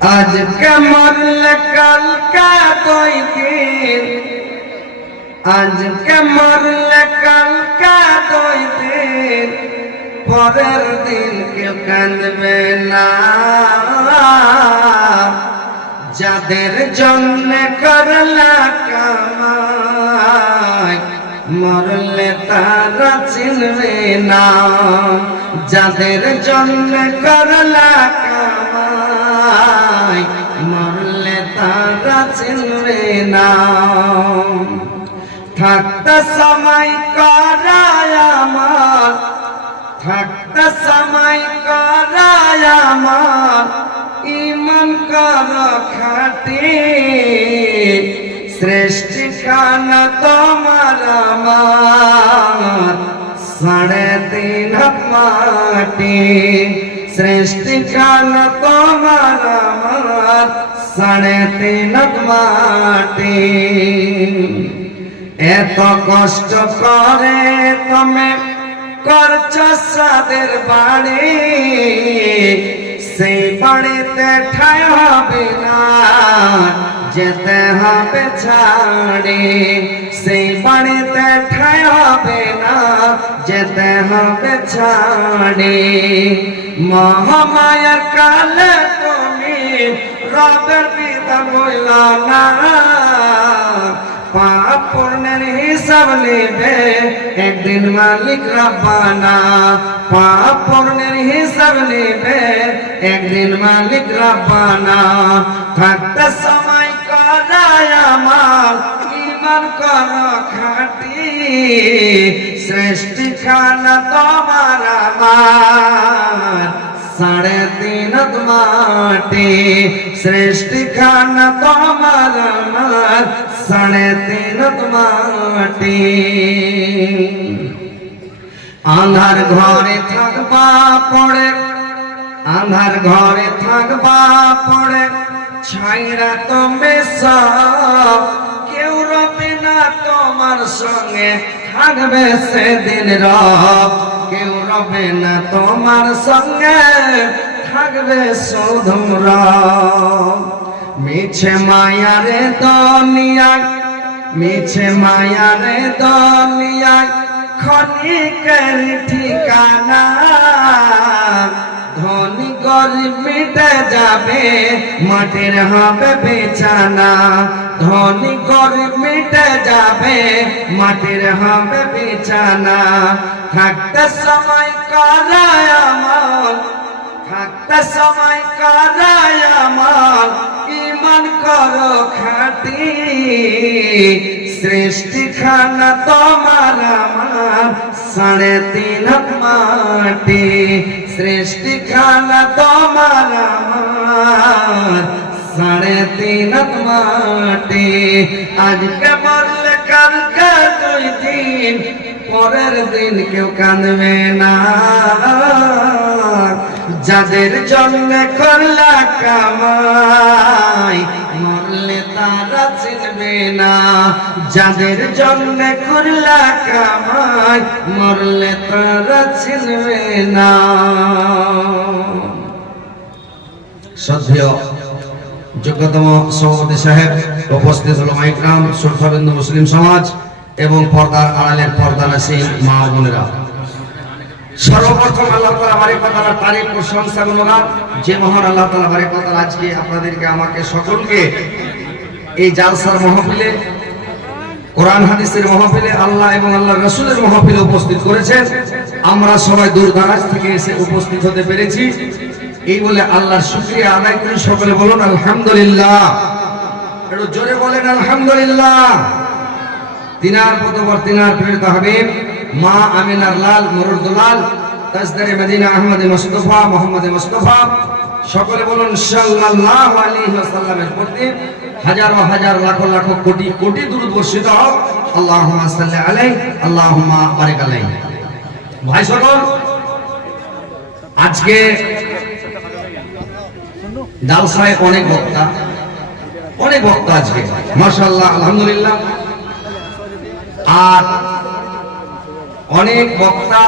আজকে মরলে কালকা দুই দিন, আজকে মরলে কালকা দুই দিন, পরের দিন কেউ কাঁদবে না। যাদের জন্য করলা কামাই, মরলে তারা চিনবে না। যাদের জন্য করলা কামাই, মরলে তারা চিনবে না। থাকতে সময় করায় আমার, থাকতে সময় করায় আমার, ইমান কর খাটি। সৃষ্টি খানা তোমার আমার, 3.5 হাত মাটি। সৃষ্টি খানা তোমার আমার, 3.5 হাত মাটি। এত কষ্ট করে তুমি করছো সাদের বাড়ি, সেই বাড়িতে ঠাঁই হবে না, যেতে হবে ছাড়ি। সেই বাড়িতে ঠাঁই হবে না, যেতে হবে ছাড়ি। মহামায়ার কালে তুমি রবের বিধান হইল না। পাপ পুণ্যের হিসাব নেবে একদিন মালিক রব্বানা। পাপ পুণ্যের হিসাব নেবে একদিন মালিক রব্বানা। থাকতে সময় করায় আমার, ইমান কর খাটি। সৃষ্টি খানা তোমার আমার, 3.5 হাত মাটি। সৃষ্টি খানা তোমার আমার, 3.5 হাত মাটি। আন্ধার ঘরে থাকবা পড়ে, আন্ধার ঘরে থাকবা পড়ে, ছাইরা তুমি সব। কেউ রবে না তোমার সঙ্গে, থাকবে সেদিন রব। কেউ রবে না তোমার সঙ্গে, থাকবে শুধু রব। মিছে মায়ারে দুনিয়ায়, মিছে মায়ারে দুনিয়ায়, ক্ষণিকের ঠিকানা। ধনী গরিব মিটে যাবে, মাটির হবে বিছানা। ধনী গরিব মিটে যাবে, মাটির হবে বিছানা। থাকতে সময় করায় আমার, থাকতে সময় করায় আমার, ইমান করো খাটি। সৃষ্টি খানা তোমার আমার, 3.5 হাত মাটি। সৃষ্টি খানা তোমার আমার, 3.5 হাত মাটি। আজকে মরলে কালকে দুই দিন, পরের দিন কেউ কাঁদবে না। যাদের জন্য করলা কামাই, মরলে তারা চিনবে না। যাদের জন্য করলা কামাই, মরলে তারা চিনবে না। শ্রদ্ধেয় যোগ্যতম সভাপতি সাহেব, উপস্থিত উলামা ইকরাম, সুরফাবিন্দু মুসলিম সমাজ এবং পর্দার আড়ালের পর্দানাসী মা বোনেরা, সর্বপ্রথম আল্লাহ তাআলা বারেক ওয়া তাআলার তারিফ প্রশংসা গুণগান। যে মহান আল্লাহ তাআলা বারেক ওয়া তাআলা আজকে আপনাদেরকে আমাকে সকলকে এই জালসার মাহফিলে, কোরআন হাদিসের মাহফিলে, আল্লাহ এবং আল্লাহর রাসূলের মাহফিলে উপস্থিত করেছেন। আমরা সবাই দূর দারাজ থেকে এসে উপস্থিত হতে পেরেছি। এই বলে আল্লাহর শুকরিয়া আদায় করি। সকলে বলুন আলহামদুলিল্লাহ। একটু জোরে বলেন আলহামদুলিল্লাহ। তিনার প্রতবর, তিনার প্রেরিত হাবিব মা আমিনার লাল মুরুদুলাল তাজদারে মদিনা আহমদ মুস্তাফা মোহাম্মদ মুস্তাফা, সকলে বলুন সাল্লাল্লাহু আলাইহি ওয়াসাল্লামের প্রতি হাজার হাজার লাখ লাখ কোটি কোটি দুরূদ বর্ষিত হোক। আল্লাহুম্মা সাল্লি আলাইহি, আল্লাহুম্মা বারিক আলাইহি। ভাই সকল, আজকে জালসায় অনেক বক্তা, অনেক বক্তা আজকে মাশাআল্লাহ আলহামদুলিল্লাহ। আর অনেক বক্তা,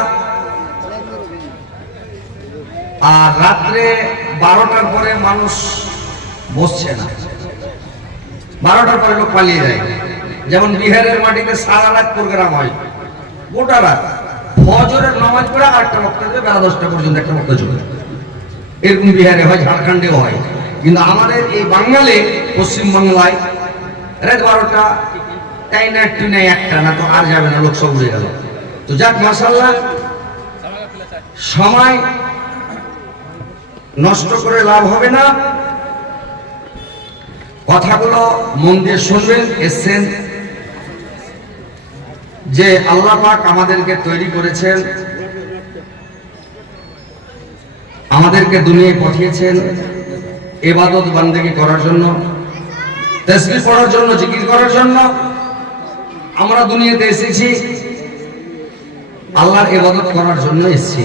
আর রাত্রে 12টার পরে মানুষ বসছে না, 12টার পরে লোক পালিয়ে যায়। যেমন বিহারের মাটিতে সারা রাত প্রোগ্রাম হয়, গোটা রাত ফজরের নামাজ পড়ে আরেকটা বক্তা দেবে, বেলা 10টা পর্যন্ত একটা বক্তা চলে। এরকম বিহারে হয়, ঝাড়খণ্ডেও হয়। কিন্তু আমাদের এই বাঙালি পশ্চিমবাংলায় রাত 12টা তাই না, একটু নেই, একটা না তো আর যাবে না, লোক সব উড়ে গেল। তো যাক মাশাআল্লাহ, সময় নষ্ট করে লাভ হবে না, কথাগুলো মন দিয়ে শুনবেন। এসেন যে আল্লাহ পাক আমাদেরকে তৈরি করেছেন, আমাদেরকে দুনিয়ায় পাঠিয়েছেন ইবাদত বান্দেগি করার জন্য, তাসবিহ পড়ার জন্য, জিকির করার জন্য। আমরা দুনিয়াতে এসেছি আল্লাহর ইবাদত করার জন্য এসেছি।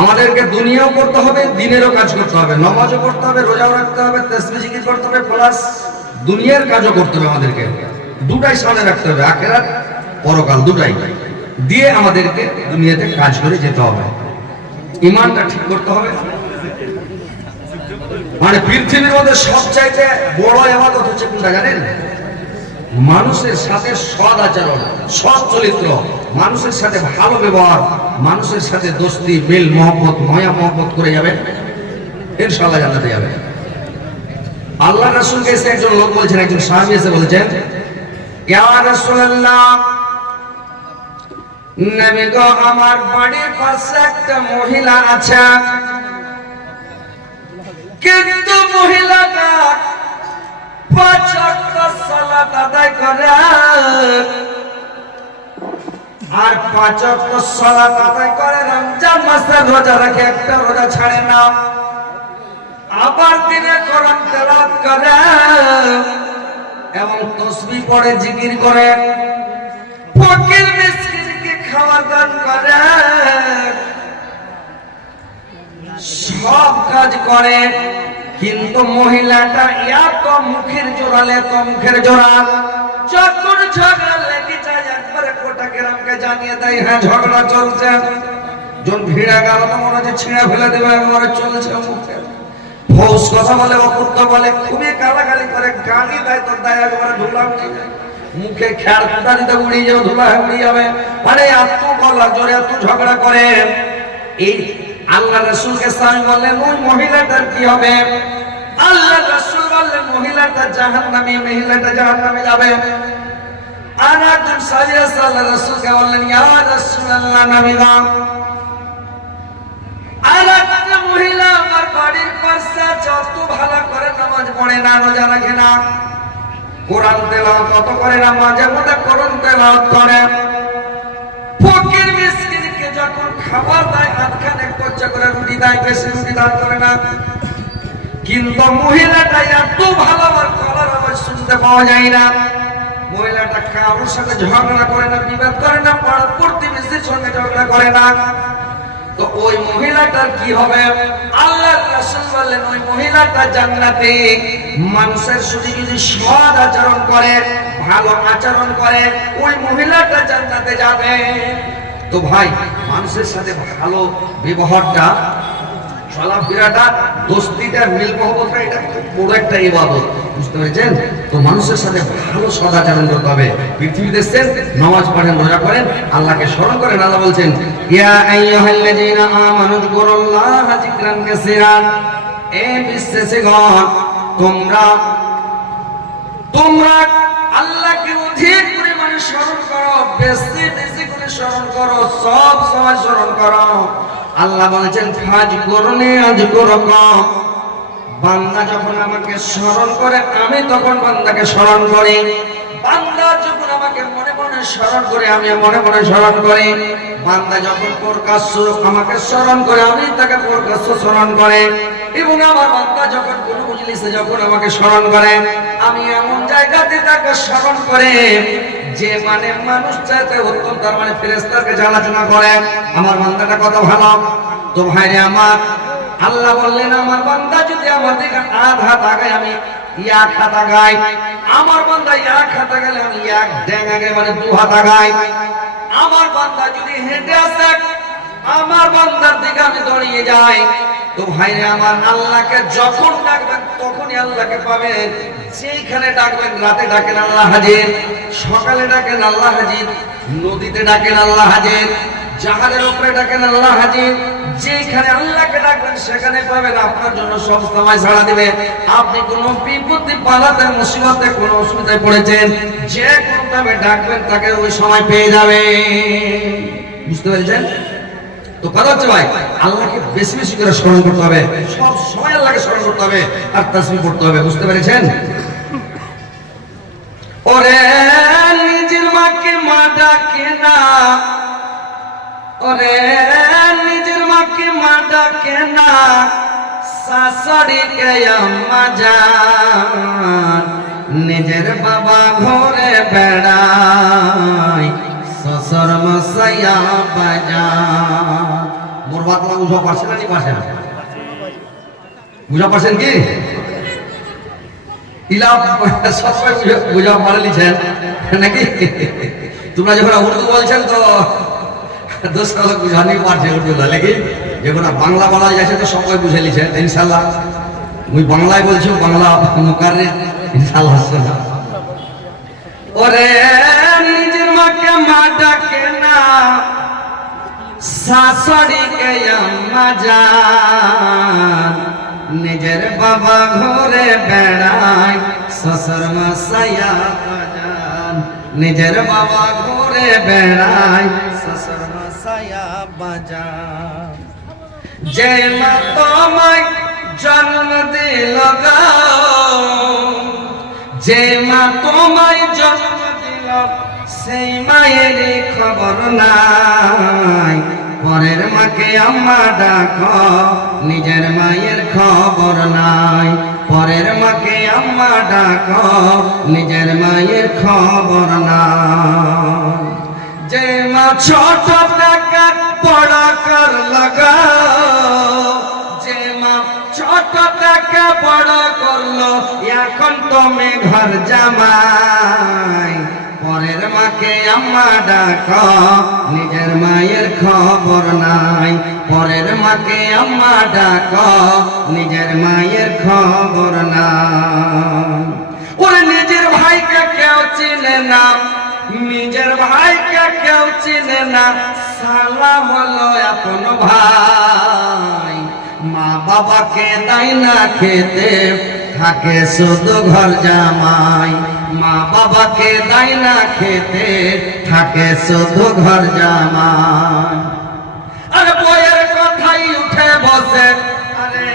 আমাদেরকে দুনিয়াও করতে হবে, দিনেরও কাজ করতে হবে, নামাজও পড়তে হবে, রোজাও রাখতে হবে, তাসবিহ জিকির করতে হবে, প্লাস দুনিয়ার কাজও করতে হবে। আমাদেরকে দুটাই সামনে রাখতে হবে, আখিরাত পরকাল দুটাই দিয়ে আমাদেরকে দুনিয়াতে কাজ করে যেতে হবে। ঈমানটা ঠিক করতে হবে। মানে পৃথিবীর মধ্যে সবচাইতে বড় ইবাদত হচ্ছে কোনটা জানেন? মানুষের সাথে সৎ আচরণ, সৎ চরিত্র, মানুষের সাথে ভালো ব্যবহার, মানুষের সাথে দোস্তি, মিল, মহব্বত, মায়া মহব্বত করে যাবেন, ইনশাআল্লাহ জান্নাতে যাবেন। আল্লাহ রাসূলকে এসে একজন লোক বলছেন, একজন সাহাবী এসে বলছেন, ইয়া রাসূলুল্লাহ, নবী গো, আমার বাড়ির পাশে একটা মহিলা আছে, কিন্তু মহিলাটা 5 ওয়াক্ত সালাত আদায় করে, আর 5 ওয়াক্ত সালাত আদায় করে, রমজান মাসের রোজা রাখে, একটা রোজা ছাড়ে না, আবার দিনে কোরআন তেলাওয়াত করে এবং তাসবিহ পড়ে, জিকির করে, ফকির মিসকিনকে খাবার দান করে, সব কাজ করে। কিন্তু মহিলাটা এত মুখের জোরালে, এত মুখের জোরা, যখন ঝগড়া লেগে যায় একবারে গোটা গ্রামকে জানিয়ে দেয়, হ্যাঁ ঝগড়া চলছে। যখন ভিড়া গেল তো মনে হচ্ছে ছিঁড়া ফেলে দেবে, একবারে চলছে মুখে ফৌস কথা বলে, অকুত্ত বলে, খুবই গালাগালি করে, গালি দেয় তো দেয়, একবারে ধুলা উড়ে যায়, মুখে খেয়ার ফুটা দিতে উড়িয়ে যাবে, ধুলা উড়িয়ে যাবে। মানে এত গলা জোরে, এত ঝগড়া করে। এই আল্লাহ রাসূলকে সাহাবী বললেন, ওই মহিলাটার কি হবে? আল্লাহ রাসূল বললেন, মহিলাটা জাহান্নামী, মহিলাটা জাহান্নামে যাবে। আর একজন সাহাবী আল্লাহ রাসূলকে বললেন, ইয়া রাসূলুল্লাহ, নবী গো, আর একটা মহিলা আমার বাড়ির পাশে যত ভালো করে নামাজ পড়ে না, রোজা রাখে না, কোরআন তেলাওয়াত কত করে না, মাঝে মধ্যে কোরআন তেলাওয়াত করে, ফকির মিসকিনকে যখন খাবার দেয় হাতখানে কচ্চা করে রুটি দেয়, বেশি রুটি দান করে না। কিন্তু মহিলাটা এত ভালো, আমার গলার আওয়াজ শুনতে পাওয়া যায় না। মহিলাটা কারোর সাথে ঝগড়া করে না, বিবাদ করে না, পাড়া প্রতিবেশীর সঙ্গে ঝগড়া করে না। তো ওই মহিলাটার কি হবে? আল্লাহর রাসূল বললেন, ওই মহিলাটা জান্নাতে, মানুষের সাথে যদি সৎ আচরণ করে, ভালো আচরণ করে, ওই মহিলাটা জান্নাতে যাবে। তো ভাই, মানুষের সাথে ভালো ব্যবহারটা, চলাফেরাটা, দোস্তিটা, মিল মহব্বতটা, এটা খুব বড় একটা ইবাদত, বুঝতে পেরেছেন? তো মানুষের সাথে ভালো সদাচরণ করতে হবে। পৃথিবীতে এসেছেন, নামাজ পড়েন, রোজা করেন, আল্লাহকে স্মরণ করেন। আল্লাহ বলছেন, ইয়া আইয়ুহাল্লাযীনা আমানু যকুরুল্লাহা যিকরান কাসীরান, এ বিশ্বাসীগণ, তোমরা আল্লাহকে অধিক পরিমাণে স্মরণ করো, বেশি বেশি করে স্মরণ করো, সব সময় স্মরণ করো। আল্লাহ বলেছেন, ফাজকুরনি আযকুরুকুম, বান্দা যখন আমাকে স্মরণ করে, আমি তখন বান্দাকে স্মরণ করি। বান্দা যখন আমাকে মনে মনে স্মরণ করে, আমি মনে মনে স্মরণ করি। বান্দা যখন প্রকাশ্য আমাকে স্মরণ করে, আমি তাকে প্রকাশ্য স্মরণ করে। এবং আমার বান্দা যখন কোনো মজলিসে যখন আমাকে স্মরণ করে, আমি এমন জায়গাতে তাকে স্মরণ করে যে মানে মানুষ চাইতে উত্তম, তার মানে ফেরেশতাকে আলোচনা করে, আমার বান্দাটা কত ভালো। তো ভাইরে আমার, আল্লাহ বললেন, আমার বান্দা যদি আমার দিকে আধ হাত আগায়, আমি 1 হাত আগাই। আমার বান্দা 1 হাত আগালে আমি 1 ড্যাং আগে, মানে 2 হাত আগাই। আমার বান্দা যদি হেঁটে আসে, আমার বান্দার দিকে আমি দৌড়িয়ে যাই। তো ভাইরে আমার, আল্লাহকে যখন ডাকবেন তখনই আল্লাহকে পাবেন। যেখানে ডাকবেন, রাতে ডাকেন আল্লাহ হাজির, সকালে ডাকেন আল্লাহ হাজির, নদীতে ডাকেন আল্লাহ হাজির, জাহাজের উপরে ডাকেন আল্লাহ হাজির। যেখানে আল্লাহকে ডাকবেন সেখানে পাবেন। আপনার জন্য সব সময় ছাড়া দিবে। আপনি কোন বিপত্তি পালাতে, মুসিবতে, কোন অসুবিধায় পড়েছেন, যে কোনো ভাবে ডাকবেন তাকে ওই সময় পেয়ে যাবে। বুঝতে পেরেছেন তো? কথা হচ্ছে ভাই, আল্লাহকে বেশি বেশি করে স্মরণ করতে হবে, সব সময় আল্লাহকে স্মরণ করতে হবে আর তাসবিহ পড়তে হবে। বুঝতে পেরেছেন? ওরে নিজের মাকে মা ডাকে না, ওরে নিজের মাকে মা ডাকে না, শাশুড়িকে আম্মা জান, নিজের বাবা ঘরে বেড়ায়, শ্বশুর মশাইয়া বাজান। মোর বাতলা বুঝা পারছেন না? পারছেন? বুঝা পারছেন কি? ইলা সবাই বুঝা পারে লিছেন নাকি? তোমরা যখন উর্দু বলছেন তো দোষটা বুঝানি পারছে উর্দু, তাহলে কি যখন বাংলা বলা যাচ্ছে তো সবাই বুঝে লিছেন ইনশাল্লাহ। মুই বাংলায় বলছি, বাংলা মুকারে ইনশাল্লাহ। ওরে নিজের মাকে মা ডাকে না, শাশুড়িকে আম্মা জান, নিজের বাবা ঘরে বেড়ায়, শ্বশুর মশাইয়া বাজান, নিজের বাবা ঘরে বেড়ায়, শ্বশুর মশাইয়া বাজান। যে মা তোমায় জন্ম দিল গো, যে মা তোমায় জন্ম দিল, সেই মায়ের খবর নাই, পরের মাকে আম্মা ডাকো, নিজের মায়ের খবর নাই, পরের মাকে আম্মা ডাকো, নিজের মায়ের খবর নাই। যে মা ছোট থেকে বড় কর লাগা, যে মা ছোট থেকে বড় করলো, এখন তুমি ঘর জামাই, পরের মাকে আম্মা ডাকো, নিজের মায়ের খবর নাই, পরের মাকে আম্মা ডাকো, নিজের মায়ের খবর নাই। ওরে নিজের ভাইকে কেউ চিনে না, নিজের ভাইকে কেউ চিনে না, শালা হলো আপন ভাই। মা বাবাকে দেয় না খেতে, থাকে শুধু ঘর জামাই, মা বাবাকে দেয় না খেতে, থাকে শুধু ঘর জামাই। আরে বইয়ের কথাই উঠে বসে, আরে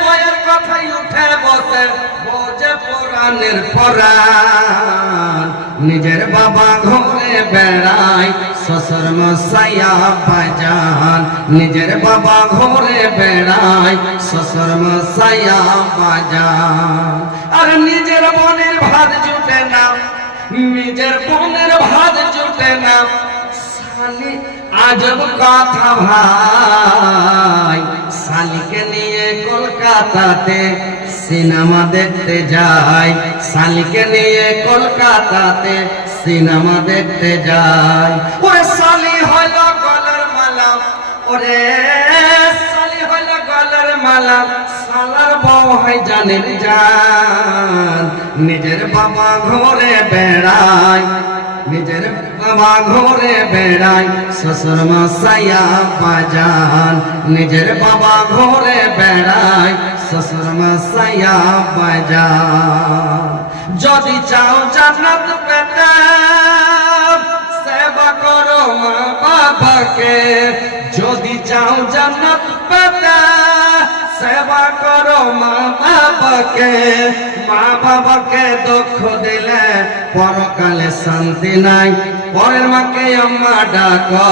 বইয়ের কথাই উঠে বসে, বোঝে পুরাণের পুরাণ, নিজের বাবা ঘরে বেড়ায়, শ্বশুর মশাইয়া বাজান, নিজের বাবা ঘরে বেড়ায়, শ্বশুর মশাইয়া বাজান। আর নিজের বোনের ভাত জুটে না, নিজের বোনের ভাত জুটে না, শালি আজব কথা ভাই, শালিকে নিয়ে কলকাতাতে সিনেমা দেখতে যায়, শালিকে নিয়ে কলকাতাতে সিনেমা দেখতে যায়। ওরে শালি হলো গলার মালা, ওরে শালি হলো গলার মালা, শালার বউ হয় জানের জান, নিজের বাবা ঘরে বেড়ায়, নিজের বাবা ঘরে বেড়ায়, শ্বশুর মশাইয়া বাজান, নিজের বাবা ঘরে বেড়ায়, শ্বশুর মশাইয়া বাজান। যদি চাও জান্নাত পেতে, সেবা করো মা বাবাকে, যদি চাও জান্নাত পেতে, সেবা করো মা বাবাকে, মা বাবাকে দুঃখ দিলে পরকালে শান্তি নাই, পরের মাকে আম্মা ডাকো,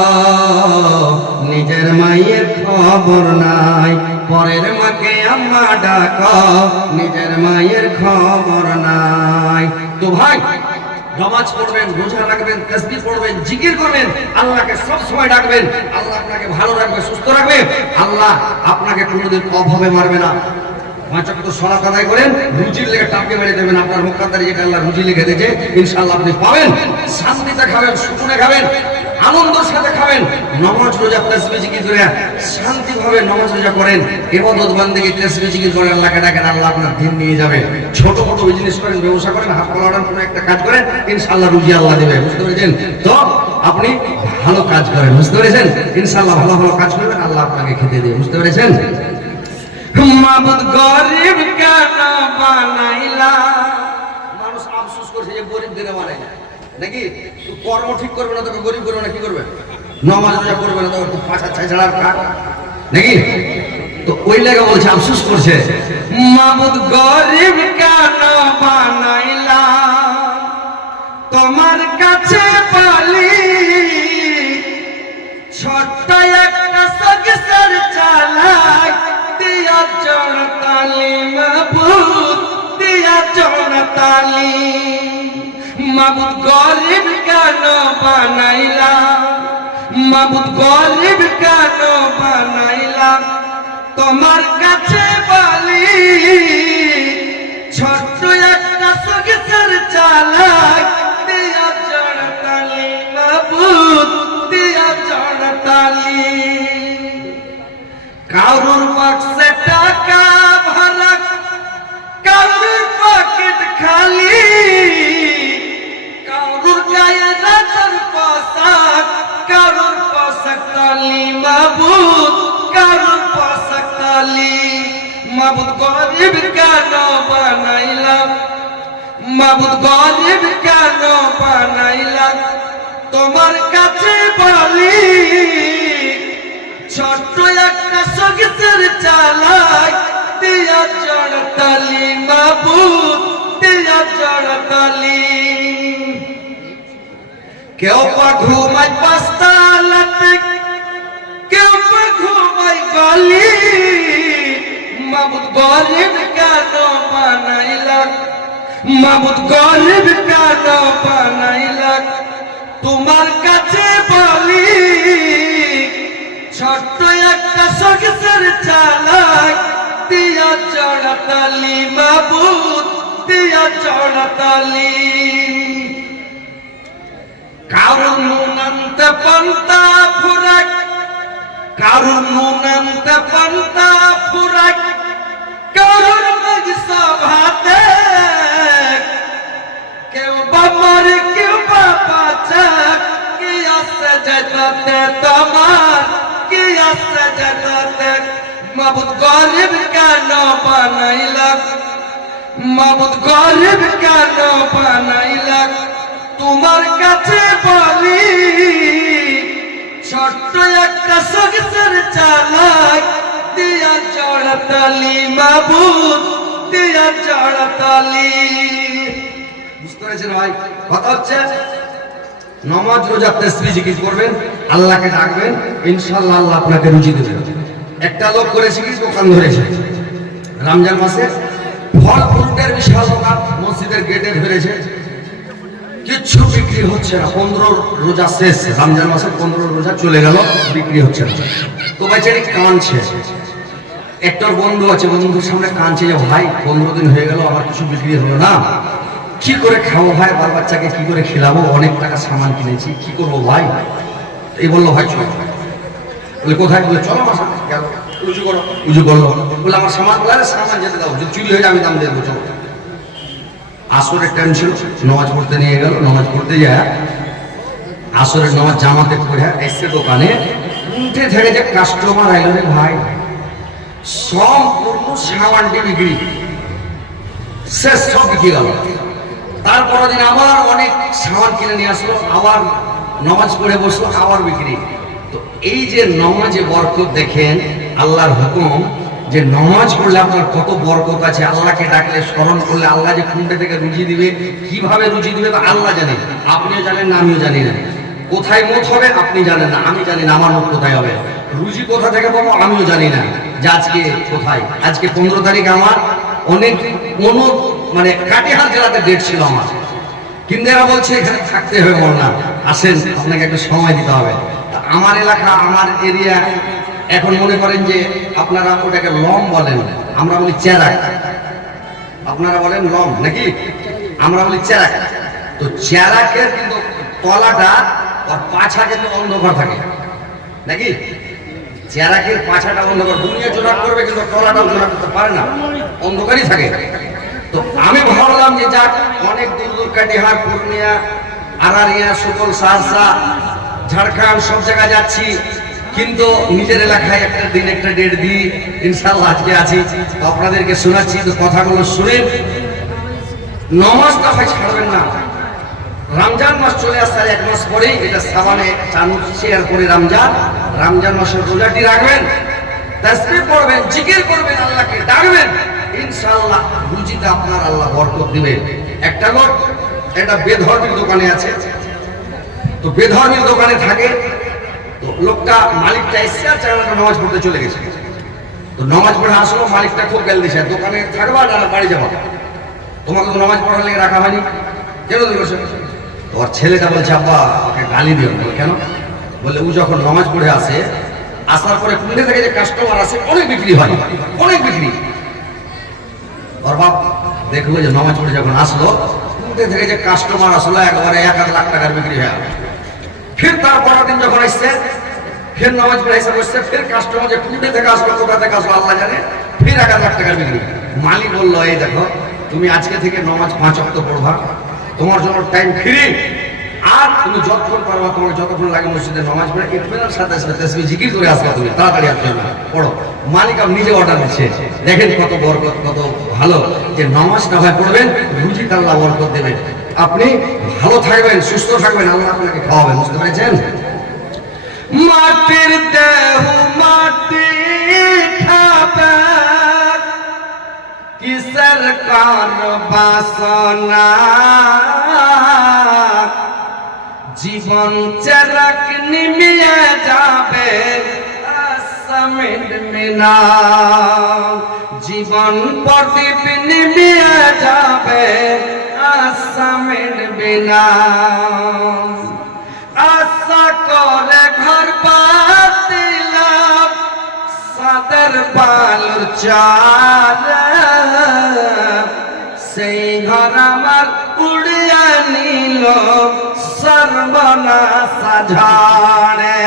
নিজের মায়ের খবর নাই, পরের মাকে আম্মা ডাকো, নিজের মায়ের খবর নাই। তো ভাই, নামাজ পড়বেন, রোজা রাখবেন, তাসবিহ পড়বেন, জিকির করবেন, আল্লাহকে সব সময় ডাকবেন, আল্লাহ আপনাকে ভালো রাখবে, সুস্থ রাখবে, আল্লাহ আপনাকে কোনোদিন অভাবে মারবে না। পাঁচ ওয়াক্ত সালাত আদায় করেন, রুজির লেগে টাপকে মেরে দেবেন, আপনার মুক্তাদারি যেটা আল্লাহ রুজি লিখে দিয়েছে ইনশাআল্লাহ আপনি পাবেন, শান্তিতে খাবেন, সুকুনে খাবেন। আনন্দের সাথে খাবেন। নামাজ রোজা তাসবিহ জিকির করে শান্তিভাবে নামাজ রোজা করেন, ইবাদত বান্দেগি তাসবিহ জিকির করেন, আল্লাহকে ডাকেন, আল্লাহ আপনার দিন নিয়ে যাবে। ছোট মোটো বিজনেস করেন, ব্যবসা করেন, হাত কলাড়ান, কোনো একটা কাজ করেন, ইনশাআল্লাহ রুজি আল্লাহ দেবে। বুঝতে পেরেছেন তো? আপনি ভালো কাজ করেন, বুঝতে পেরেছেন? ইনশাআল্লাহ ভালো ভালো কাজ করবেন, আল্লাহ আপনাকে খেতে দেবে। বুঝতে পেরেছেন? মাবুদ গরিব কেন বানাইলা? মানুষ আফসোস করছে যে গরিব কেন বানাইলা, নাকি কর্ম ঠিক করবে না তোকে গরিব করবে না, কি করবে? নামাজ রোজা করবে না তোকে পাঁচা ছাড়ার কাট, নাকি? তো ওই লেগে বলছে, আফসোস করছে, মাবুদ গরিব কেন বানাইলা? তোমার কাছে বলি ছোট্ট একটা সগসর চালাই দিয়া জড়তালি, মাবুদ দিয়া জড়তালি। মাবুদ গরিব কেন বানাইলা? মাবুদ গরিব কেন বানাইলা? তোমার কাছে বলি ছোট্ট একটা সগসর চালাই দিয়া জড়তালি, মাবুদ দিয়া জড়তালি। কারুর বাক্সে টাকা ভরা, কারুর পকেট খালি, কারুর গায়ে রাজার পোশাক, কারুর পোশাক তালি, মাবুদ কারুর পোশাক তালি। মাবুদ গরিব কেন বানাইলা? মাবুদ গরিব কেন বানাইলা? তোমার কাছে বলি ছোট্ট একটা সগসর চালাই দিয়া জড়তালি, মাবুদ দিয়া জড়তালি। কেউ পা ঘুমাই পাঁচতালাতে, কেউ পা ঘুমাই গলি, মাবুদ গরিব কেন বানাইলা? মাবুদ গরিব কেন বানাইলা? তোমার কাছে বলি ছোট্ট একটা সগসর চালাই দিয়া জড়তালি, মাবুদ দিয়া জড়তালি। কারুর নুনান্ত পান্তা ফুরাক, কারুর নুনান্ত পান্তা ফুরাক, কারুর মগসা ভাতে, কেউ বা মরে কেউ বা বাঁচে, কি আছে যেটাতে তোমার, কি আছে যেটাতে? মাবুদ গরিব কেন বানাইলা? মাবুদ গরিব কেন বানাইলা? তোমার কাছে বলি ছোট্ট একটা সগসর চালাই দিয়া জড়তালি, মাবুদ দিয়া জড়তালি। বুঝতে পেরেছেন ভাই? কথা হচ্ছে নামাজ রোজা তাসবিহ জিকির করবেন, আল্লাহকে ডাকবেন, ইনশাআল্লাহ আল্লাহ আপনাকে রুজি দেবেন। একটা লোক করেছে কি, দোকান ধরেছে রমজান মাসে, ফল ফ্রুটের বিশাল দোকান মসজিদের গেটে ধরেছে, কিচ্ছু বিক্রি হচ্ছে না। 15 রোজা শেষ, রমজান মাসে 15 রোজা চলে গেল, বিক্রি হচ্ছে না। তো বেচারি কাঁদছে। একটা বন্ধু আছে, বন্ধুর সামনে কাঁদছে যে ভাই 15 দিন হয়ে গেল, আমার কিছু বিক্রি হলো না, কি করে খাবো ভাই, বাল বাচ্চাকে কি করে খেলাবো, অনেক টাকা সামান কিনেছি, কি করবো ভাই? এই বললো ভাই চলো। বলে কোথায়? বলে চলো আমার সামনে। গেল, উজু করো, উজু করলো, বলে আমার সামান, বলে আরে সামান যেতে দাও, যদি চুরি হয়ে যায় আমি দাম দিয়ে দেবো, চলো। আসরের টাইম ছিল, নামাজ পড়তে নিয়ে গেল। নামাজ পড়তে যায় আসরের নামাজ জামাতে পড়ে এসে দোকানে উঠে থেকে যে কাস্টমার আইলো, রে ভাই সম্পূর্ণ সামানটি বিক্রি শেষ, সব বিক্রি গেল। তারপরের দিন আবার অনেক সামান কিনে নিয়ে আসলো, আবার নামাজ পড়ে বসলো, আবার বিক্রি। তো এই যে নামাজে বরকত দেখেন, আল্লাহর হুকুম যে নামাজ পড়লে আপনার কত বরকত আছে। আল্লাহকে ডাকলে, স্মরণ করলে আল্লাহ যে কোনটা থেকে রুজি দিবে, কিভাবে রুজি দিবে তা আল্লাহ জানে, আপনিও জানেন না, আমিও জানি না। কোথায় মত হবে আপনি জানেন না, আমি জানি না আমার মত কোথায় হবে। রুজি কোথা থেকে পাবো আমিও জানি না, যে আজকে কোথায়। আজকে 15 তারিখ আমার অনেক মানে কাটিহার জেলাতে ডেট ছিল আমার, কিন্তু এরা বলছে এখানে থাকতে হবে, মোল্লা আসেন, আপনাকে একটু সময় দিতে হবে। আমার এলাকা, আমার এরিয়া, এখন মনে করেন যে আপনারা ওটাকে লম বলেন, আমরা বলি চেরাক, আপনারা বলেন লম নাকি, আমরা বলি চেরাক। তো চেরাকের কিন্তু তলাটা আর পাছা কিন্তু অন্ধকার থাকে নাকি? চেরাকের পাছাটা অন্ধকার, দুনিয়া জোড়া করবে কিন্তু তলাটাও জোড়া করতে পারে না, অন্ধকারই থাকে। তো আমি ভাবলাম যে যাক, অনেক দূর দূর কাটিহার, পূর্ণিয়া, আরারিয়া, সুকল, সাহসা, ঝাড়খণ্ড সব জায়গায় যাচ্ছি, কিন্তু নিজের এলাকায় একটা দিন একটা ডেট দিই, ইনশাআল্লাহ আজকে আছি। তো আপনাদেরকে শোনাচ্ছি, তো কথাগুলো শুনে নমাজটা ভাই ছাড়বেন না। রমজান মাস চলে আসছে এক মাস পরেই, এটা সাবানে চান শেয়ার করে রমজান মাসের রোজাটি রাখবেন, তাসবিহ পড়বেন, জিকির করবেন, আল্লাহকে ডাকবেন, ইনশাআল্লাহ রুজিতে আপনার আল্লাহ বরকত দিবে। একটা লোক একটা বেধর্মীর দোকানে আছে, তো বেধর্মীর দোকানে থাকে, তো লোকটা মালিকটা এসে আর চারটা নামাজ পড়তে চলে গেছে। তো নামাজ পড়ে আসলো, মালিকটা খুব গাল দিছে, দোকানে থাকবা না বাড়ি যাবা, তোমাকে তো নামাজ পড়ার লেগে রাখা হয়নি, কেন দিয়েছে? ওর ছেলেটা বলছে আব্বা ওকে গালি দিও। বলে কেন? বলে ও যখন নামাজ পড়ে আসে, আসার পরে কুন্ডে থেকে যে কাস্টমার আসে অনেক বিক্রি হয়, অনেক বিক্রি। ওর বাপ দেখলো যে নামাজ পড়ে যখন আসলো, কুন্ডে থেকে যে কাস্টমার আসলো একবারে 1-1 লাখ টাকার বিক্রি হয়ে গেল। ফের তার পরের দিন যখন আসছে, ফের নামাজ পড়ে এসে বসছে, ফের কাস্টমার যে কুন্ডে থেকে আসলো, কোথা থেকে আসলো আল্লাহ জানে, ফের 1 লাখ টাকার বিক্রি। মালিক বললো এই দেখো, তুমি আজকে থেকে নামাজ 5 ওয়াক্ত পড়বা, তোমার জন্য টাইম ফ্রি, আর তুমি যতক্ষণ পারবা, তোমাকে যতক্ষণ লাগে মসজিদে নামাজ পড়ে ইতমিনার সাথে সাথে তাসবিহ জিকির করে আসবা, তুমি তাড়াতাড়ি আসবে না, পড়ো। মালিক নিজে অর্ডার দিচ্ছে, দেখেন কত বরকত, কত ভালো যে নামাজটা হয় পড়বেন, রুজিতে আল্লাহ বরকত দেবেন, আপনি ভালো থাকবেন, সুস্থ থাকবেন, আল্লাহ আপনাকে খাওয়াবেন। বুঝতে পেরেছেন? মাটির দেহ মাটি খাবে, কিসের কার বাসনা, জীবন চেরাক নিমিয়ে যাবে আসমিন না, জীবন প্রদীপ নিমিয়ে যাবে আসমিন বিনা, আশা করে ঘর পাতিলাম সাদের বালুর চার, সেই ঘর আমার উড়িয়া নিল সর্বনাশা ঝড়ে,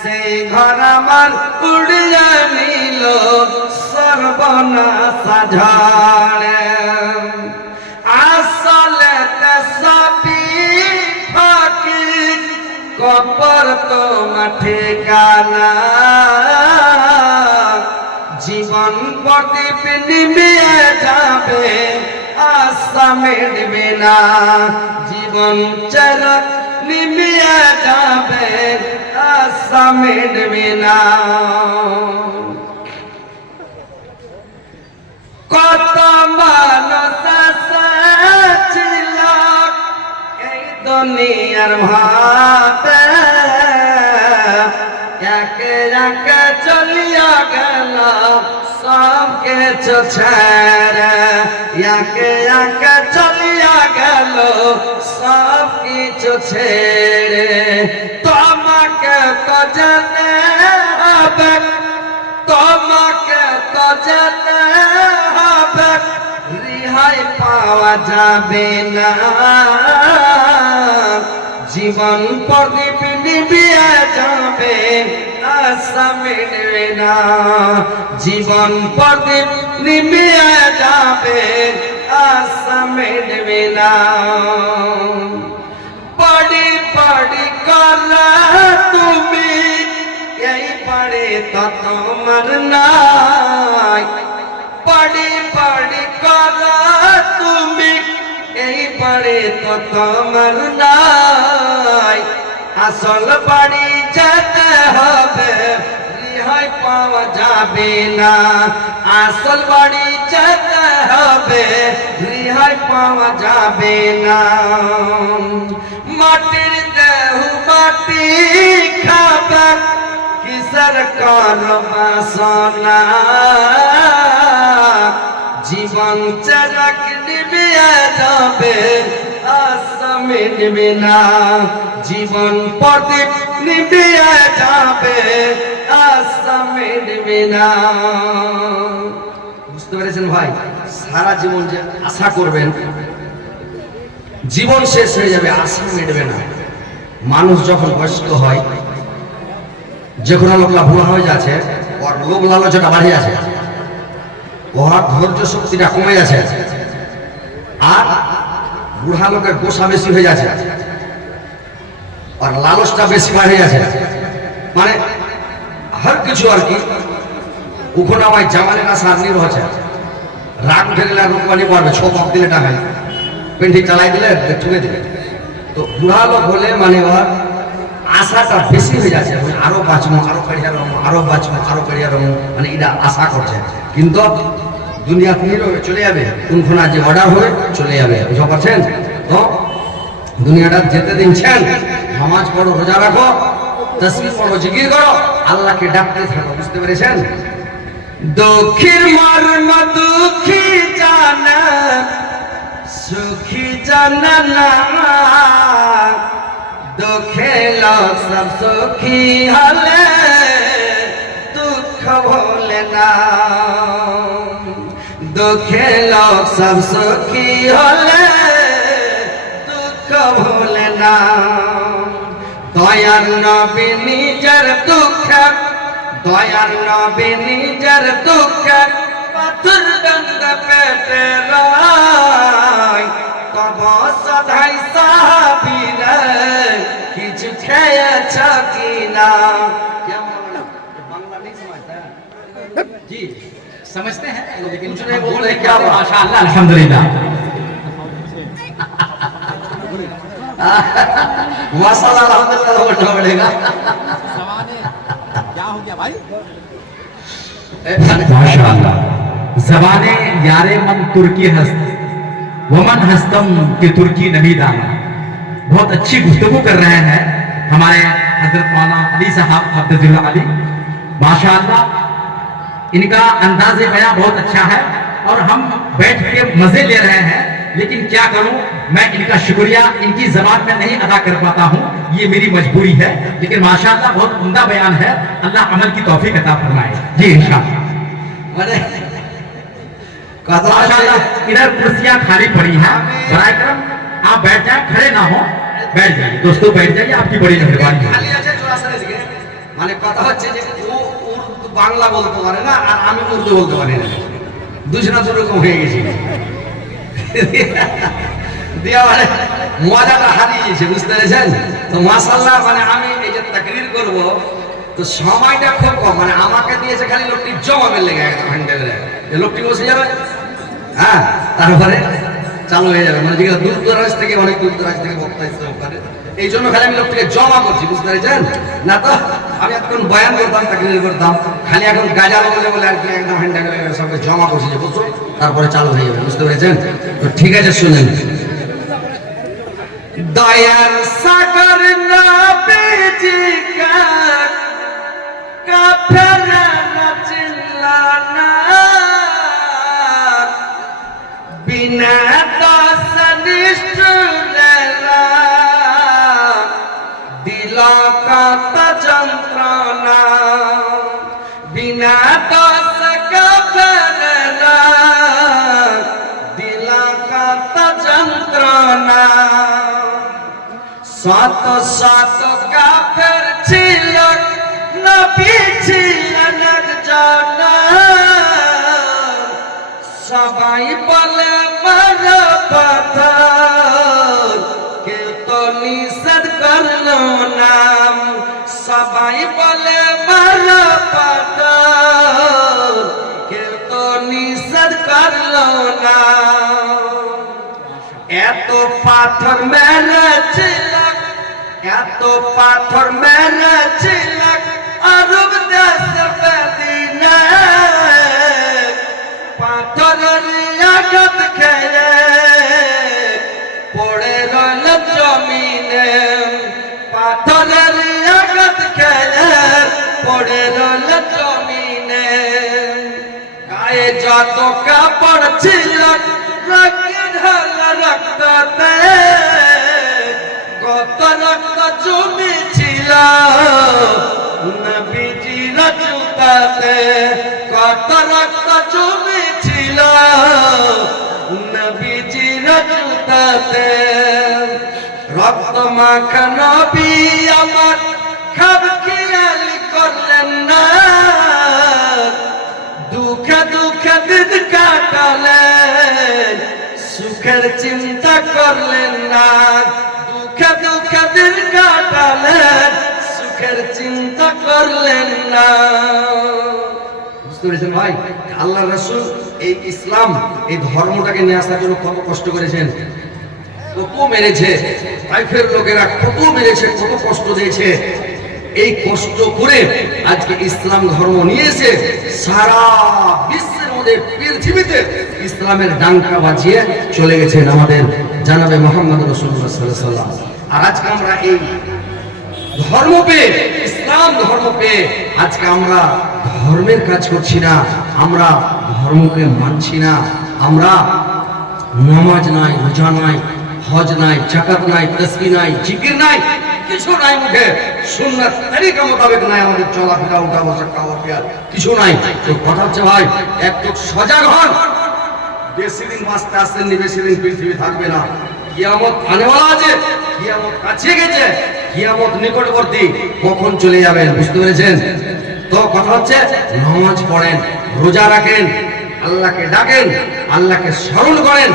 সেই ঘর আমার উড়িয়া নিল সর্বনাশা ঝড়ে, আসলে সবই ফাঁকি, কবর তোমার ঠিকানা, জীবন প্রদীপ নিমিয়ে যাবে আশা মিটবে না, জীবন চরক নিমিয়ে যাবে আশা মিটবে না। কত মানুষ ছিল এই দুনিয়ার ভাতে, একে একে চলিয়া গেল সব কিছু ছেড়ে, একে একে চলিয়া গেল সব কিছু ছেড়ে, তোমাকে তো যেতে হবে, তোমাকে তো যেতে হবে, রিহাই পাওয়া যাবে না, জীবন প্রদীপ নিভিয়ে যাবে আশা মিটবে না, জীবন প্রদীপ নিভিয়ে যাবে আশা মিটবে না। পড়ি পড়ি করা তুমি, এই পড়ে তো তোমার নাই, পড়ি পড়ি করা তুমি, এই পড়ে তো তোমার নাই, আসল বাড়ি যেতে হবে, রিহাই পাওয়া যাবে না, আসল বাড়ি যেতে হবে, রিহাই পাওয়া যাবে না, মাটির দেহ মাটি খাবে, কিসের কার বাসনা, জীবন চরক নিভিয়ে যাবে আশা মিটবে না, জীবন প্রদীপ নিভিয়ে যাবে আশা মিটবে না। বুঝতে পেরেছেন ভাই? সারা জীবন যে আশা করবেন, জীবন শেষ হয়ে যাবে, আশা মিটবে না। মানুষ যখন বয়স্ক হয়, যে কোনো লোকলা বুড়া হয়ে যাচ্ছে, ওর লোভ লালচটা বাড়ে আছে, ওর ধৈর্য শক্তিটা কমে যাচ্ছে, আর বুড়া লোকের গোসা বেশি হয়ে যাচ্ছে, আর লালচটা বেশি বাড়ে যাচ্ছে। মানে হর কিছু আর কি ওখানে আমার জামানে না সারনির হচ্ছে, রাগ উঠে গেলে রূপবানি পড়বে, ছ পক দিলে টাকায় পেন্টি চালাই দিলে ঠুকে দিলে। তো বুড়া লোক হলে মানে ওর আশাটা বেশি হয়ে যাচ্ছে, আরো বাঁচবো, আরো পেড়িয়া রমো, আরো বাঁচবো, আরো পেড়িয়া রমো, মানে এটা আশা করছে। কিন্তু দুনিয়া চলে যাবে, কোনখানে যে অর্ডার হবে চলে যাবে, বুঝতে পারছেন? তো দুনিয়াটা যেতে দিচ্ছেন, নামাজ পড়ো, রোজা রাখো, তসবিহ পড়ো, জিকির করো, আল্লাহকে ডাকতে থাকো, বুঝতে পেরেছেন? দুঃখীর মর্ম দুঃখী জানা, সুখী জানা না, দুঃখে লোক সব সুখী হলে দুঃখ ভোলে না, দুঃখে লোক সব সুখী হলে দুঃখ ভোলে না। দয়ার নবী নিজের দুঃখ, দয়ার নবী নিজের দুঃখ পাথর গন্ধ পেটে রায়, তব সদাই সাহাবীরা কিছু খেয়েছ কিনা? বাংলা नहीं समझता जी, समझते हैं लेकिन कुछ नहीं बोल रहे, क्या माशाअल्लाह अल्हम्दुलिल्लाह, माशाअल्लाह अल्हम्दुलिल्लाह बोलना पड़ेगा। क्या हो गया भाई? माशाअल्लाह। ज़बाने यारे मन तुर्की हस्त, वमन हस्तम के तुर्की नबी दाना। बहुत अच्छी गुफ्तगू कर रहे हैं हमारे हजरत मौलाना अली साहब हफ्तजुल्लाह अली, माशाअल्लाह। इनका अंदाज़े बयां बहुत अच्छा है और हम बैठ के मजे ले रहे हैं, लेकिन क्या करूं, मैं इनका शुक्रिया इनकी ज़बान में नहीं अदा कर पाता हूं, ये मेरी मजबूरी है। लेकिन माशाअल्लाह बहुत उम्दा बयान है, अल्लाह अमल की तौफीक अता फरमाए जी इंशाअल्लाह। মানে माशाअल्लाह इधर कुर्सियां खाली पड़ी हैं, बराए करम आप बैठ जाए, खड़े ना हो, बैठ जाइए दोस्तों, बैठ जाइए, आपकी बड़ी मेहरबानी है। খালি আছে জোড়াসারে দিকে, মানে কথা হচ্ছে যে ও উর্দু বাংলা বলতে পারে না আর আমি উর্দু বলতে পারি না, দুজনা দুরকম হয়ে গেছি। দিয়া মানে মজাটা হারিয়ে গেছে, বুঝতে পেরেছেন? তো মাশাআল্লাহ, মানে আমি এই যে তাকরীর করব তো সময়টা খুব কম, মানে আমাকে দিয়েছে খালি লোকটি জমাবের লেগে একদম হ্যান্ডেলে, এই লোকটি বসে যাবে, হ্যাঁ, তারপরে চালু হয়ে যাবে, মানে যেগুলো দূর দরাজ থেকে, অনেক দূর দরাজ থেকে বক্তা এসে ওখানে, এই জন্য খালি আমি লোকটিকে জমা করছি, বুঝতে পেরেছেন? না তো আমি এতক্ষণ বয়ান করতাম, তাকরীর করতাম, খালি এখন গাজাল বলে বলে আর কি একদম হ্যান্ডেলে সবকে জমা করছি যে বুঝছো, তারপরে চালু হয়ে যাবে, বুঝতে পেরেছেন? তো ঠিক আছে, শুনেন। দয়ার সাগর নবীজি কা কাফেলা চিল্লানা, বিনা দোষ নিষ্ঠুরেরা দিল কত যন্ত্রণা, বিনা দোষ কাফেরা দিল কত যন্ত্রণা। শত শত কাফের ছিল, নবী ছিলেন একজন, সবাই বলে মার পাথর, কেউ তো নিষেধ করলো না, সবাই বলে মার পাথর, কেউ তো নিষেধ করলো না। এত পাথর মেরেছিল, এত পাথর মেরেছিল আরব দেশের বেদিনে, পাথরের আঘাত খেয়ে পড়ে রইল জমিনে, পাথরের আঘাত খেয়ে পড়ে রইল জমিনে। গায়ে যত কাপড় ছিল রক্ততে, কত রক্ত জমেছিল নবীজির জুতাতে, কত রক্ত জমেছিল নবীজির জুতাতে। রক্ত মাখা নবী আমার খাব খেয়াল করলেন না, দুঃখে দুঃখে দিন কাটালেন, সুখের চিন্তা করলেন না। দুঃখে দুঃখে দিন কাটালেন, সুখের চিন্তা করলেন না। বুঝতে পেরেছেন ভাই, আল্লাহ রাসূল এই ইসলাম, এই ধর্মটাকে নিয়ে আসার জন্য কত কষ্ট করেছেন, কত মেরেছে, তাইফের লোকেরা কত মেরেছে, কত কষ্ট দিয়েছে। এই কষ্ট করে আজকে ইসলাম ধর্ম নিয়ে এসে সারা বিশ্বের মধ্যে, পৃথিবীতে ইসলামের ডাঙ্কা বাজিয়ে চলে গেছেন আমাদের জানাবে মুহাম্মদ রাসূলুল্লাহ সাল্লাল্লাহু আলাইহি ওয়াসাল্লাম। আর আজকে আমরা এই ধর্ম পেয়ে, ইসলাম ধর্ম পেয়ে আজকে আমরা ধর্মের কাজ করছি না, আমরা ধর্মকে মানছি না। আমরা নামাজ নাই, রোজা নাই, হজ নাই, যাকাত নাই, তাসবিহ নাই, জিকির নাই, কিছু নাই মুখে, সুন্নাত তরিকা মোতাবেক নাই আমাদের চলাফেরা, উঠা বসা, খাওয়া পেয়া কিছু নাই। তো কথা হচ্ছে ভাই, একটু সজাগ হন। বেশি দিন বাঁচতে আসেননি, বেশি দিন পৃথিবী থাকবে না, কিয়ামত আনেওয়ালা আছে, কিয়ামত কাছে গেছে, কিয়ামত নিকটবর্তী, কখন চলে যাবেন বুঝতে পেরেছেন? তো কথা হচ্ছে নামাজ পড়েন, রোজা রাখেন, আল্লাহকে ডাকেন, আল্লাহকে স্মরণ করেন।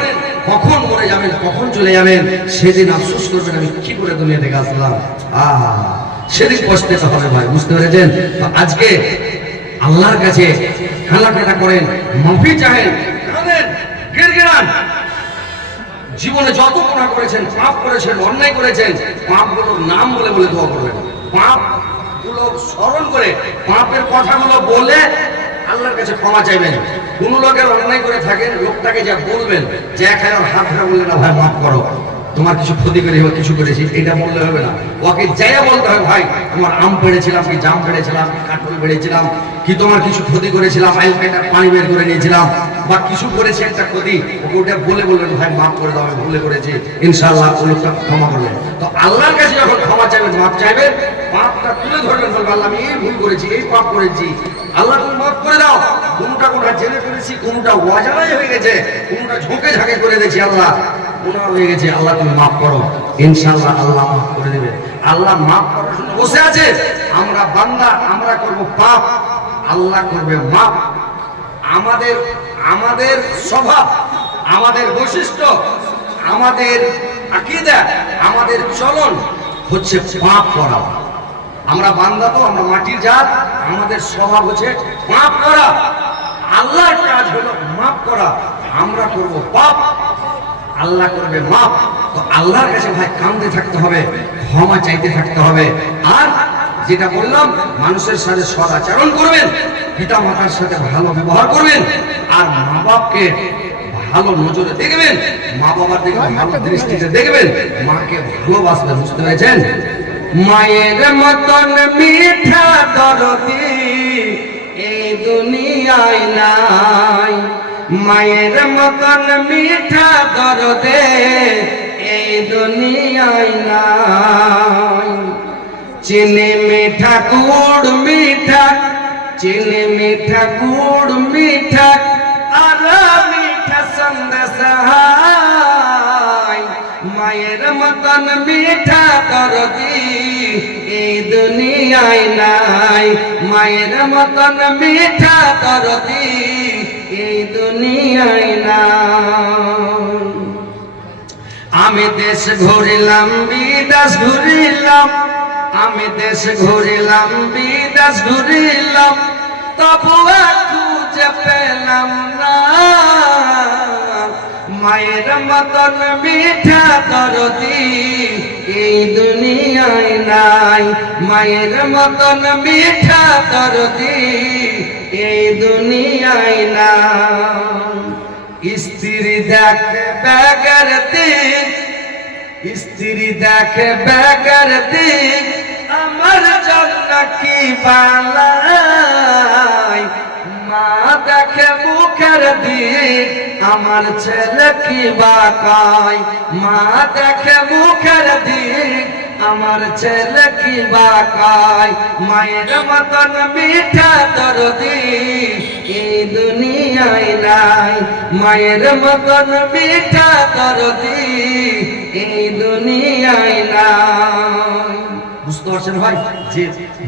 কখন মরে যাবেন, কখন চলে যাবেন, সেদিন আফসোস করবেন আমি কি করে দুনিয়া থেকে আসলাম। সেদিন পস্তাতে হবে ভাই, বুঝতে পেরেছেন? তো আজকে আল্লাহর কাছে কান্নাকাটা করেন, মাফি চাহেন, কাঁদেন, গিড়গিড়ান। জীবনে যত গুনাহ করেছেন, পাপ করেছেন, অন্যায় করেছেন, পাপগুলোর নাম বলে বলে দোয়া করবেন, পাপগুলো স্মরণ করে, পাপের কথাগুলো বলে আল্লাহর কাছে ক্ষমা চাইবেন। কোন লোকের অন্যায় করে থাকেন, লোকটাকে যা বলবেন, যে একাই হাত ধরে বললেন না ভাই মাফ করো, তোমার কিছু ক্ষতি করেছি বা কিছু করেছি, এটা বললে হবে না। ওকে যাইয়া বলতে হবে, ভাই তোমার আম পেড়েছিলাম কি জাম পেড়েছিলাম কি কাঁঠাল পেড়েছিলাম কি, তোমার কিছু ক্ষতি করেছিলাম, আইল কেটে পানি বের করে নিয়েছিলাম বা কিছু করেছি একটা ক্ষতি, ওকে ওটা বলে বলবেন ভাই মাফ করে দাও, আমি ভুলে করেছি, ইনশাআল্লাহ ও লোকটা ক্ষমা করবেন। তো আল্লাহর কাছে যখন ক্ষমা চাইবেন, মাফ চাইবেন, পাপটা তুলে ধরবেন, বলবেন আল্লাহ আমি এই ভুল করেছি, এই পাপ করেছি, আল্লাহ তুমি মাফ করে দাও। কোনটা কোনটা জেনে করেছি, কোনটা অজানাই হয়ে গেছে, কোনটা ঝোঁকে ঝাঁকে করে দিয়েছি, আল্লাহ গুনাহ হয়ে গেছে, আল্লাহ তুমি মাফ করো, ইনশাআল্লাহ আল্লাহ মাফ করে দেবে। আল্লাহ মাফ করার জন্য বসে আছে। আমরা বান্দা, আমরা করব পাপ, আল্লাহ করবে মাফ। আমাদের স্বভাব, আমাদের বৈশিষ্ট্য, আমাদের আকীদা, আমাদের চলন হচ্ছে পাপ করা। আমরা বান্দা, তো আমরা মাটির জাত, আমাদের স্বভাব হচ্ছে পাপ করা। আল্লাহর কাজ হলো মাফ করা, আমরা করব পাপ, আল্লাহ করবে মাফ। তো আল্লাহর কাছে ভাই কাঁদতে থাকতে হবে, ক্ষমা চাইতে থাকতে হবে। আর যেটা বললাম, মানুষের সাথে সদাচরণ করবেন, পিতা মাতার সাথে ভালো ব্যবহার করবেন, আর মা বাপকে ভালো নজরে দেখবেন, মা বাবার দিকে ভালো দৃষ্টিতে দেখবেন, মাকে ভালোবাসবেন, বুঝতে পেরেছেন? মায়ের মতন মিঠা দরদি এই দুনিয়ায় নাই, মায়ের মতন মিঠা দরদে এই দুনিয়ায় নাই। চিনি মিঠা গুড় মিঠা, চিনি মিঠা গুড় মিঠা, আর মিঠা সন্দেশ হায়। মায়ের মতন মিঠা দরদি এই দুনিয়ায় নাই, মায়ের মতন মিঠা দরদি এই দুনিয়ায় নাই। আমি দেশ ঘুরিলাম, বিদেশ ঘুরিলাম, আমি দেশ ঘুরিলাম, বিদেশ ঘুরিলাম, তবু খুঁজে পেলাম না মায়ের মতন মিঠা দরদি এই দুনিয়ায় নাই, মায়ের মতন মিঠা দরদি এই দুনিয়ায় নাই। স্ত্রী দেখে বেগার দিক, স্ত্রী দেখে বেগার দিক, আমার জন্য কি বালাই। মা দেখে মুখের দিক, আমার ছেলে কি বাকায়। মা দেখে মুখের দিক, আমার ছেলে কি বাকায়। মায়ের মতন মিঠা দরদি এই দুনিয়ায় নাই, মায়ের মতন মিঠা দরদি এই দুনিয়ায় নাই। বুঝতে পারছেন ভাই যে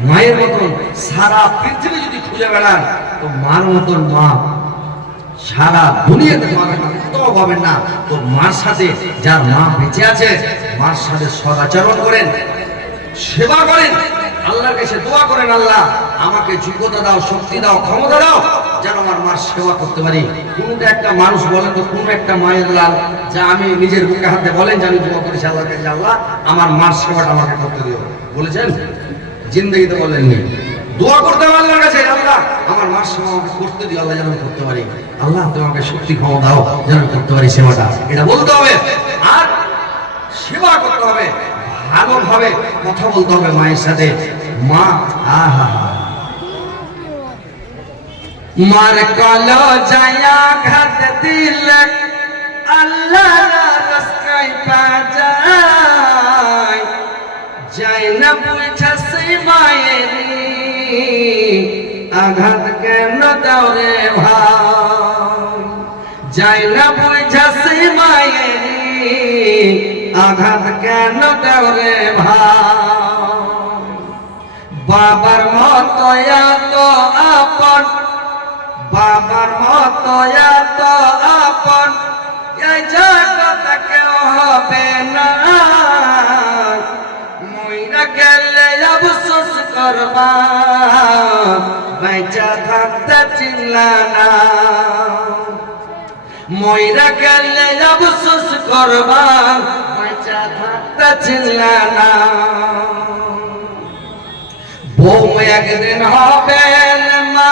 মায়ের মতন সারা পৃথিবী যদি খুঁজে বেড়ান তো মার মতন মা সারা দুনিয়াতে পাবেন না, কোথাও পাবেন না। তো মার সাথে যার মা বেঁচে আছে মার সাথে সদাচরণ করেন, সেবা করেন, আল্লাহর কাছে দোয়া করেন, আল্লাহ আমাকে যোগ্যতা দাও, শক্তি দাও, ক্ষমতা দাও যেন আমার মার সেবা করতে পারি। কোনটা একটা মানুষ বলেন তো, কোন একটা মায়ের লাল যা আমি নিজের বুকে হাতে বলেন যে আমি দোয়া করেছি আল্লাহর কাছে, আল্লাহ আমার মার সেবাটা আমাকে করতে দিও, বলেছেন? জিন্দগিতে বলেননি। দোয়া করতে হবে আল্লাহর কাছে, আল্লাহ আমার মার সেবা আমাকে করতে দিও, আল্লাহ যেন আমি করতে পারি, আল্লাহ তুমি আমাকে শক্তি ক্ষমতা দাও যেন আমি করতে পারি সেবাটা, এটা বলতে হবে। আর সেবা করতে হবে, ভালোভাবে কথা বলতে হবে মায়ের সাথে। মা আহা মার কলো যায়া ঘাট দিল আল্লাহ রাস্তায় পা যায়, যাই না বুঝাছে মায়েরি আঘাত কেন দাও রে ভাই, যাই না বুঝাছে মায়েরি আঘাত কেন দাও রে ভাই। বাবার মতো এত আপন, বাবার মতো এত আপন এই জগৎ কেউ হবে না, মইরা গেলে আফসোস করবা বেঁচে থাকতে চিনলা না, মইরা গেলে আফসোস করবা বেঁচে থাকতে চিনলা না। বউ একদিন হবে মা,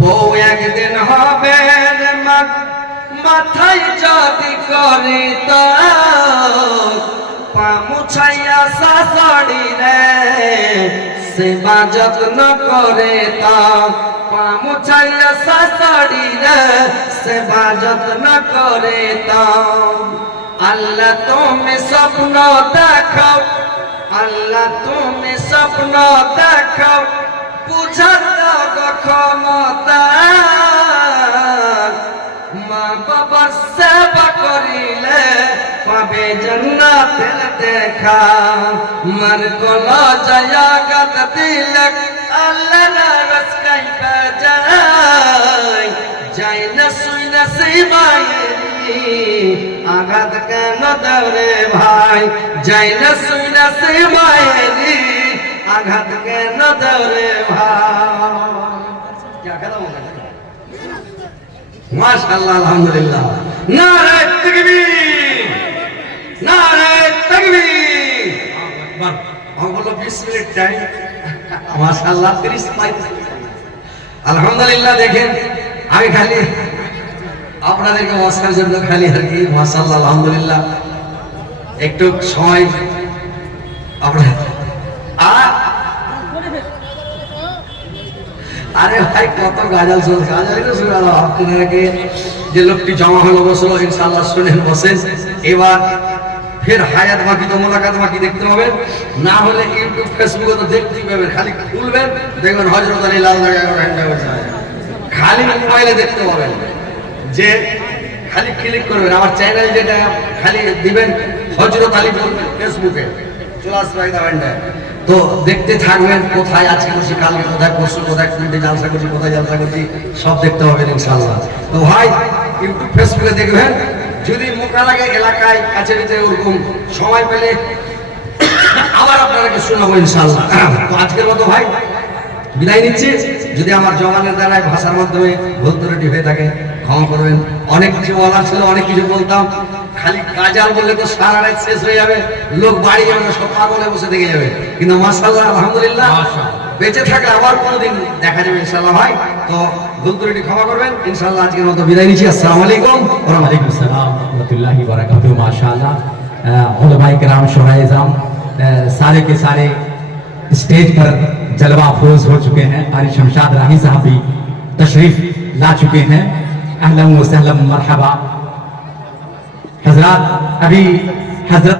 বউ একদিন হবে মা, মাথায় যদি করি তো পা মুছাইয়া শাশুড়ি রে সেবা যত্ন করে তো, পা মুছাইয়া শাশুড়ি রে সেবা যত্ন করে তো। আল্লাহ তুমি স্বপ্ন দেখাও, আল্লাহ তুমি স্বপ্ন দেখাও, বুঝার ক্ষমতা, মা বাবার সেবা করিলে পাবে জান্নাতের দেখা। মার কোলা যায়া গাত দিলে আল্লাহ রাস্তায় পা যায়, যাই না শুই না সেই মায়েরি আঘাত কেন দাও রে ভাই, যাই না শুই না সেই মায়েরি আঘাত কেন দাও রে ভাই। মাশাআল্লাহ, আলহামদুলিল্লাহ, নারে তাকবীর, নারে তাকবীর। আমি বললো 20 মিনিট টাইম, মাশাআল্লাহ 30 আলহামদুলিল্লাহ। দেখেন আমি খালি আপনাদেরকে বসার জন্য খালি আর কি, মাশাআল্লাহ আলহামদুলিল্লাহ একটু সময় আপনার। আরে ভাই কত গাজাল চলছে, গাজালই তো শুরু হলো। আপনাদেরকে যে লোকটি জমা হলো বসলো, ইনশাআল্লাহ শুনেন বসেন। এবার ফের হায়াত বাকি তো মোলাকাত বাকি দেখতে হবে, না হলে ইউটিউব ফেসবুকে তো দেখতেই পাবেন, খালি খুলবেন দেখবেন হযরত আলী লাল খালি মোবাইলে দেখতে পাবেন, যে খালি ক্লিক করবেন আমার চ্যানেল যেটা খালি দিবেন হযরত আলী ফেসবুকে চলে আসবে একদম। তো দেখতে থাকবেন কোথায় আজকে বসে, কালকে কোথায়, পরশু কোথায়, কোনটা জালসা করছি, কোথায় জালসা করছি, সব দেখতে পাবেন ইনশাআল্লাহ। তো ভাই ইউটিউব ফেসবুকে দেখবেন, যদি মোকা লাগে এলাকায় কাছে কাছে ওরকম সময় পেলে আবার আপনাদেরকে শোনাবো ইনশাআল্লাহ। তো আজকের মতো ভাই বিদায় নিচ্ছি। যদি আমার জবানের দ্বারায় ভাষার মাধ্যমে ভুল ত্রুটি হয়ে থাকে ক্ষমা করবেন। অনেক কিছু বলার ছিল, অনেক কিছু বলতাম, খালি কাজাল বললে তো সারা রাত শেষ হয়ে যাবে, লোক বাড়ি যাবে না, সব পাগলে বসে থেকে যাবে। কিন্তু মাশাআল্লাহ আলহামদুলিল্লাহ বেঁচে থাকলে আবার কোনোদিন দেখা যাবে ইনশাআল্লাহ ভাই। তো ভুল ত্রুটি ক্ষমা করবেন ইনশাআল্লাহ। আজকের মতো বিদায় নিচ্ছি। আসসালামু আলাইকুম ওয়া वालेकुम सलाम रहमतुल्लाहि व बरकातहू। माशाअल्लाह उलमाए किराम शुहराए इज़ाम सारे के सारे स्टेज पर जलवा अफरोज हो चुके हैं। कारी शमशाद राही साहब भी तशरीफ ला चुके हैं। अहलन व सहलन मरहबा। हजरात अभी हजरत